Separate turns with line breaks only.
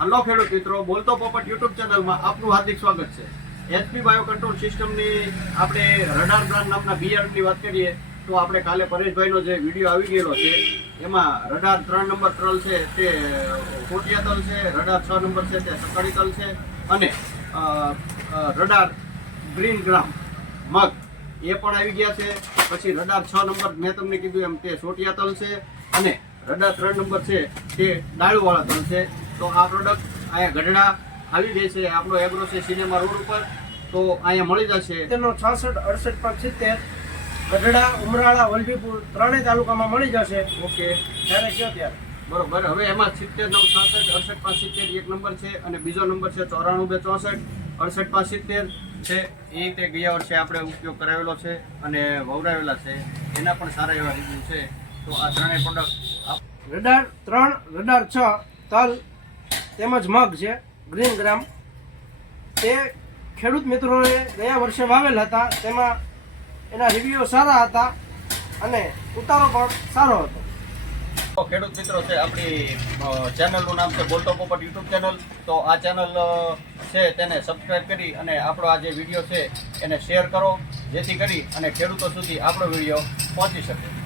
Hello ખેડૂત મિત્રો, બોલતો પોપટ યુટ્યુબ ચેનલમાં આપનું હાર્દિક સ્વાગત છે. એચપી બાયો કંટ્રોલ સિસ્ટમની આપણે રડાર બ્રાન્ડ નામના બિયારણની વાત કરીએ, તો આપણે કાલે પરેશભાઈનો જે વીડિયો આવી ગયેલો છે, એમાં રડાર ત્રણ નંબર તલ છે, તે કોટિયા તલ છે રડાર છ નંબર છે, તે સકાળી તલ છે, અને રડાર ગ્રીન ગ્રામ મગ, એ પણ આવી ગયા છે. પછી રડાર છ નંબર મેં તમને કીધું એમ તે સોટિયા તલ છે, અને રડાર ત્રણ નંબર છે તે ડાળુવાળા તલ છે. તો આ પ્રોડક્ટ અહીંયા ગઢડા આવી ગઈ છે આપણો એગ્રો છે સિનેમા રોડ ઉપર. તો અહીંયા મળી જશે.
તેનો છાસઠ અડસઠ પાંચ સિત્તેર. ગઢડા ઉમરાળા વલભીપુર ત્રણેય તાલુકામાં મળી જશે.
ઓકે.
ત્યારે કયો ત્યારે?
બરોબર. હવે એમાં સિત્તેર નવ છાસઠ અડસઠ પાંચ સિત્તેર એક નંબર છે અને બીજો નંબર છે ચોરાણું બે ચોસઠ. અડસઠ પાંચ સિત્તેર છે. એ રીતે ગયા વર્ષે આપણે ઉપયોગ કરાવેલો છે અને વવરાવેલા છે. એના પણ સારા એવા રિવ્યુ છે. તો આ ત્રણેય પ્રોડક્ટ
રડાર ત્રણ રડાર છ તલ તેમજ મગ છે ગ્રીન ગ્રામ તે ખેડૂત મિત્રોએ ગયા વર્ષે વાવેલ હતા. તેમાં એના રિવ્યુ સારા હતા અને ઉતારો પણ સારો હતો.
ખેડૂત મિત્રો છે આપણી ચેનલનું નામ છે બોલતો પોપટ યુટ્યુબ ચેનલ તો આ ચેનલ છે તેને સબસ્ક્રાઈબ કરી અને આપણો આ જે વીડિયો છે એને શેર કરો. જેથી કરી અને ખેડૂતો સુધી આપણો વીડિયો પહોંચી શકે.